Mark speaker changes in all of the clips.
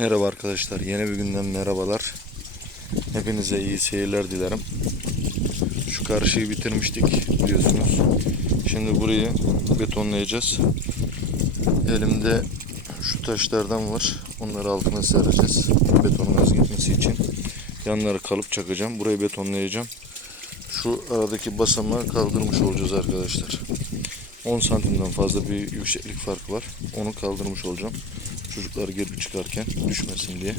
Speaker 1: Merhaba arkadaşlar. Yeni bir günden merhabalar. Hepinize iyi seyirler dilerim. Şu karşıyı bitirmiştik biliyorsunuz. Şimdi burayı betonlayacağız. Elimde şu taşlardan var. Onları altına sereceğiz. Betonun az gitmesi için. Yanları kalıp çakacağım. Burayı betonlayacağım. Şu aradaki basamağı kaldırmış olacağız arkadaşlar. 10 santimden fazla bir yükseklik farkı var. Onu kaldırmış olacağım. Çocuklar girip çıkarken düşmesin diye.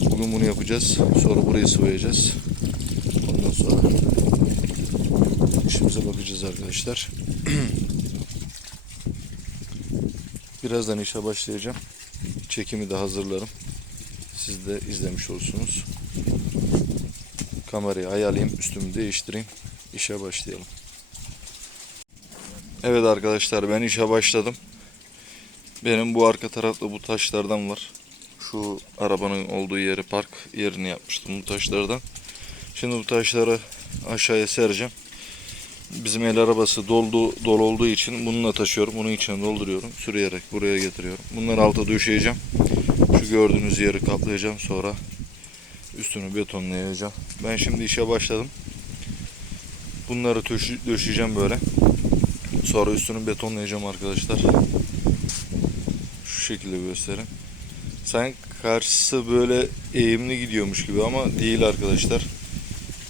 Speaker 1: Bugün bunu yapacağız. Sonra burayı sıvayacağız. Ondan sonra işimize bakacağız arkadaşlar. Birazdan işe başlayacağım. Çekimi de hazırlarım. Siz de izlemiş olursunuz. Kamerayı ayarlayayım, üstümü değiştireyim. İşe başlayalım. Evet arkadaşlar ben işe başladım. Benim bu arka tarafta bu taşlardan var. Şu arabanın olduğu yeri park yerini yapmıştım bu taşlardan. Şimdi bu taşları aşağıya sereceğim. Bizim el arabası doldu dolu olduğu için bununla taşıyorum. Bunun içine dolduruyorum. Sürüyerek buraya getiriyorum. Bunları alta döşeyeceğim. Şu gördüğünüz yeri kaplayacağım. Sonra üstünü betonlayacağım. Ben şimdi işe başladım. Bunları döşeyeceğim böyle. Sonra üstünü betonlayacağım arkadaşlar. Şekilde göstereyim. Sanki karşısı böyle eğimli gidiyormuş gibi ama değil arkadaşlar.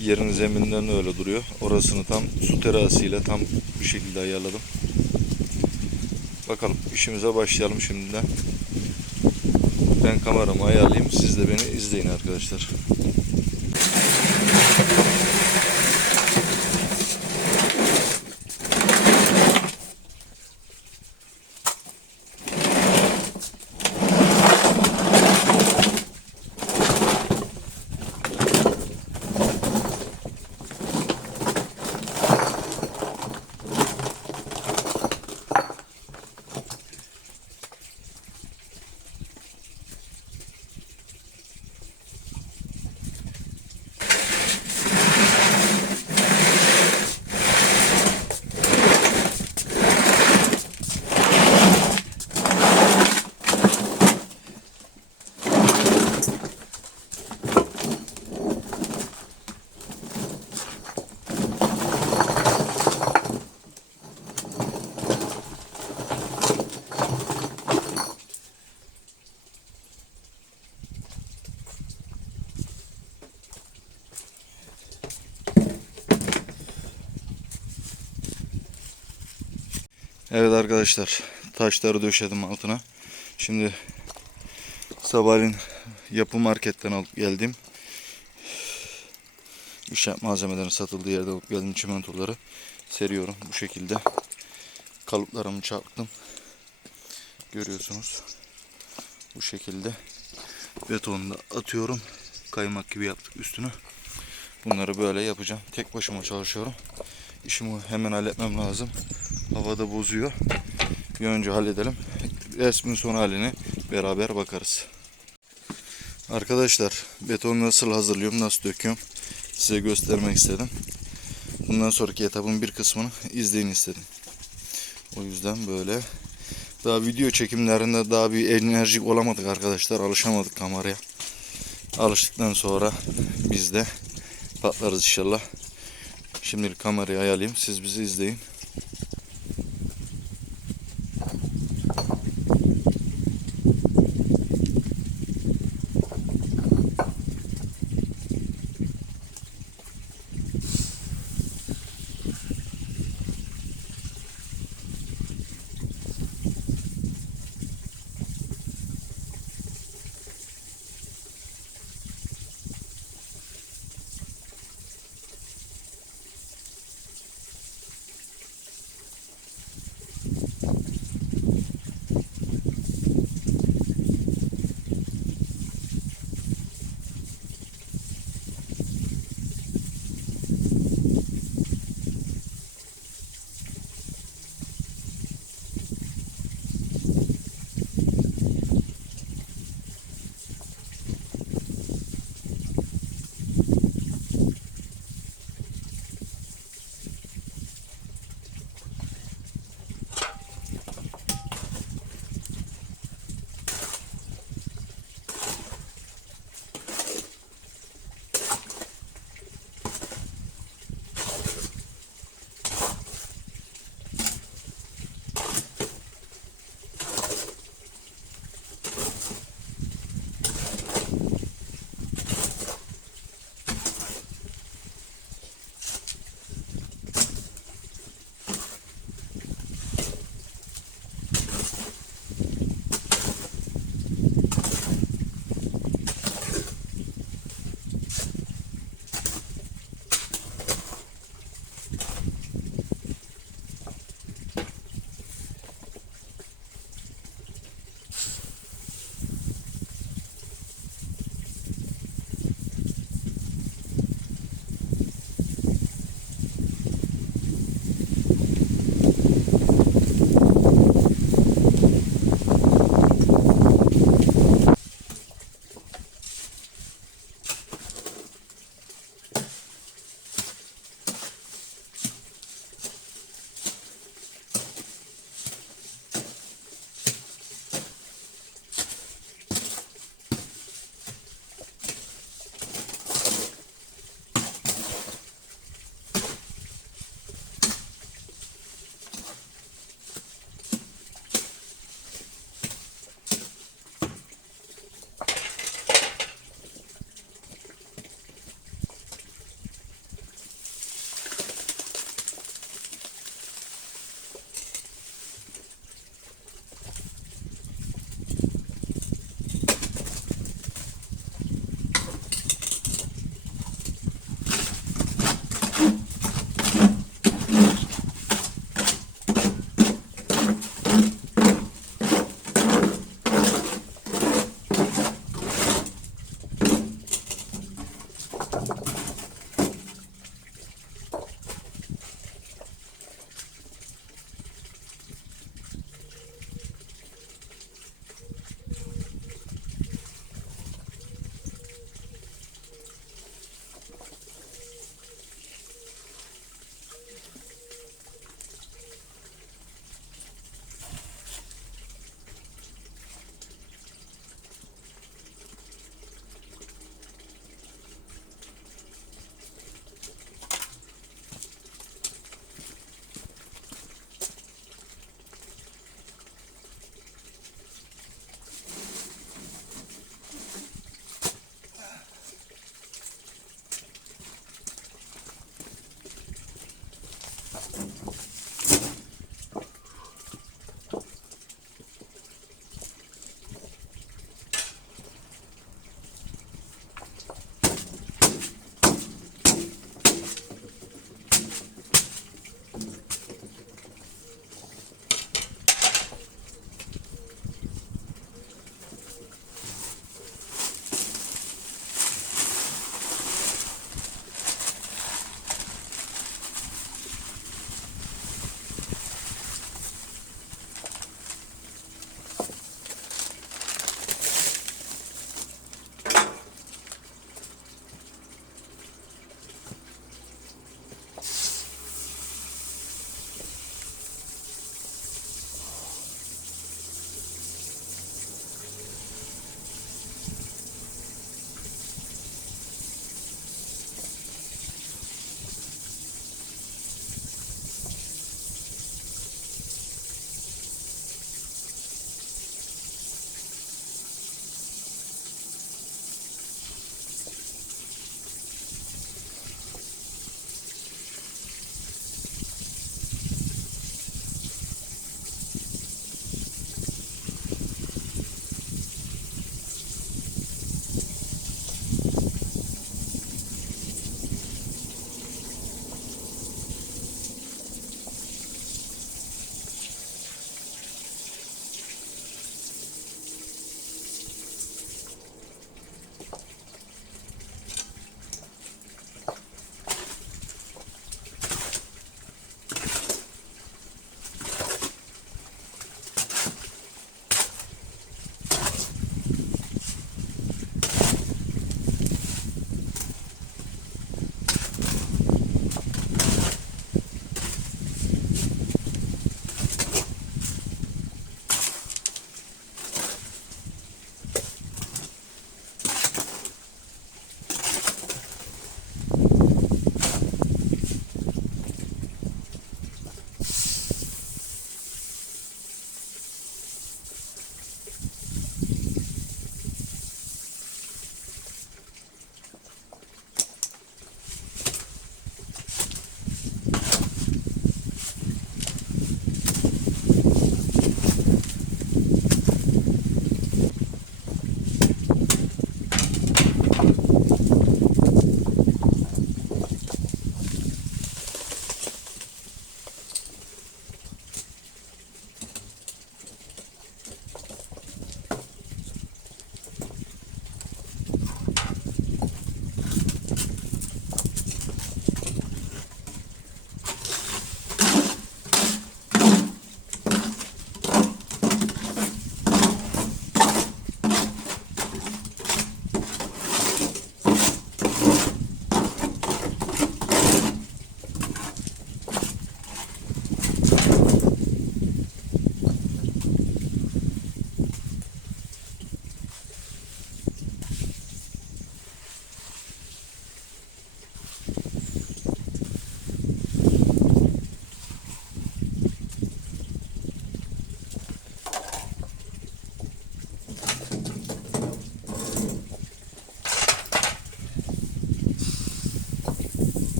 Speaker 1: Yerin zeminden öyle duruyor. Orasını tam su terasıyla tam bir şekilde ayarladım. Bakalım işimize başlayalım şimdiden. Ben kameramı ayarlayayım. Siz de beni izleyin arkadaşlar. Evet arkadaşlar taşları döşedim altına. Şimdi sabahleyin yapı marketten alıp geldim. İnşaat malzemelerinin satıldığı yerde alıp geldim çimentoları seriyorum bu şekilde. Kalıplarımı çarptım. Görüyorsunuz. Bu şekilde betonu da atıyorum. Kaymak gibi yaptık üstünü. Bunları böyle yapacağım. Tek başıma çalışıyorum. İşimi hemen halletmem lazım. Havada bozuyor. Bir önce halledelim. Resmin son halini beraber bakarız. Arkadaşlar betonu nasıl hazırlıyorum, nasıl döküyorum size göstermek istedim. Bundan sonraki etapın bir kısmını izleyin istedim. O yüzden böyle. Daha video çekimlerinde daha bir enerjik olamadık arkadaşlar. Alışamadık kameraya. Alıştıktan sonra biz de patlarız inşallah. Şimdilik kamerayı ayarlayayım. Siz bizi izleyin.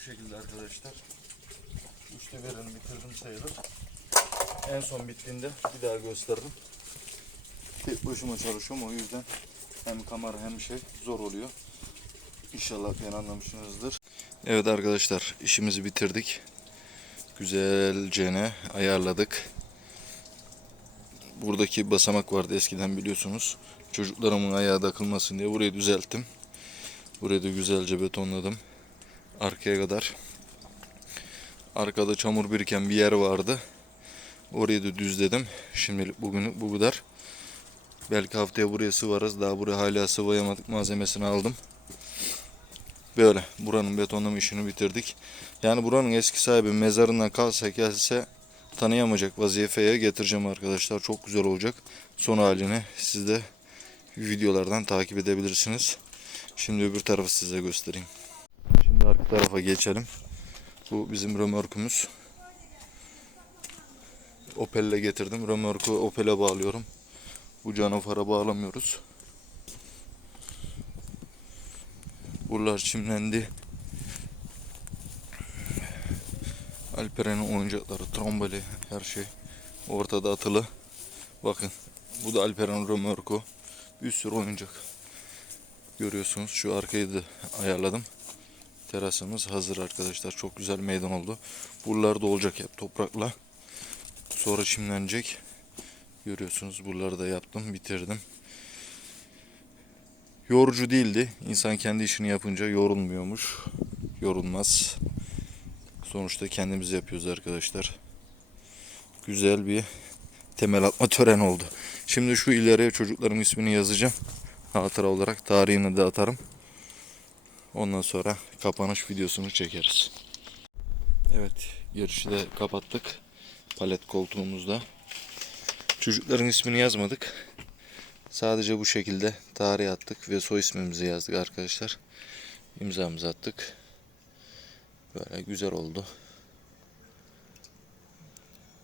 Speaker 1: Şekilde arkadaşlar. Üstü verini bitirdim sayılır. En son bittiğinde bir daha gösteririm. Tek başıma çalışıyorum o yüzden hem kamera hem şey zor oluyor. İnşallah ben anlamışsınızdır. Evet arkadaşlar işimizi bitirdik. Güzelce ayarladık. Buradaki basamak vardı eskiden biliyorsunuz. Çocuklarımın ayağı takılmasın diye burayı düzelttim. Burayı da güzelce betonladım. Arkaya kadar. Arkada çamur biriken bir yer vardı. Orayı da düzledim. Şimdilik bugün bu kadar. Belki haftaya buraya sıvarız. Daha buraya hala sıvayamadık. Malzemesini aldım. Böyle. Buranın betonlama işini bitirdik. Yani buranın eski sahibi mezarından kalsa gelse tanıyamayacak vaziyefeye getireceğim arkadaşlar. Çok güzel olacak. Son halini siz de videolardan takip edebilirsiniz. Şimdi öbür tarafı size göstereyim. Tarafa geçelim. Bu bizim römorkumuz. Opel'le getirdim. Römorku Opel'e bağlıyorum. Bu canavara bağlamıyoruz. Buralar çimlendi. Alperen'in oyuncakları, trombali, her şey ortada atılı. Bakın bu da Alperen römorku. Bir sürü oyuncak. Görüyorsunuz şu arkayı da ayarladım. Terasımız hazır arkadaşlar. Çok güzel meydan oldu. Buralarda olacak hep toprakla. Sonra çimlenecek. Görüyorsunuz buraları da yaptım, bitirdim. Yorucu değildi. İnsan kendi işini yapınca yorulmuyormuş. Yorulmaz. Sonuçta kendimiz yapıyoruz arkadaşlar. Güzel bir temel atma töreni oldu. Şimdi şu ileriye çocukların ismini yazacağım. Hatıra olarak tarihini de atarım. Ondan sonra kapanış videosunu çekeriz. Evet, girişi de kapattık. Palet koltuğumuzda. Çocukların ismini yazmadık. Sadece bu şekilde tarih attık ve soy ismimizi yazdık arkadaşlar. İmzamızı attık. Böyle güzel oldu.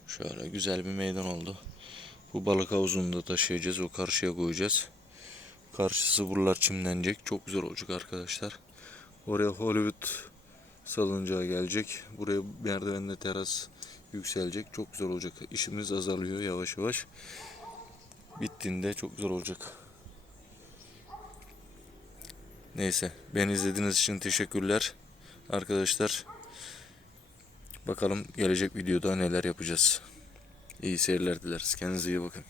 Speaker 1: Şöyle güzel bir meydan oldu. Bu balık havuzunu da taşıyacağız. O karşıya koyacağız. Karşısı buralar çimlenecek. Çok güzel olacak arkadaşlar. Oraya Hollywood salıncağı gelecek. Buraya merdivenle teras yükselecek. Çok güzel olacak. İşimiz azalıyor yavaş yavaş. Bittiğinde çok güzel olacak. Neyse. Beni izlediğiniz için teşekkürler. Arkadaşlar. Bakalım gelecek videoda neler yapacağız. İyi seyirler dileriz. Kendinize iyi bakın.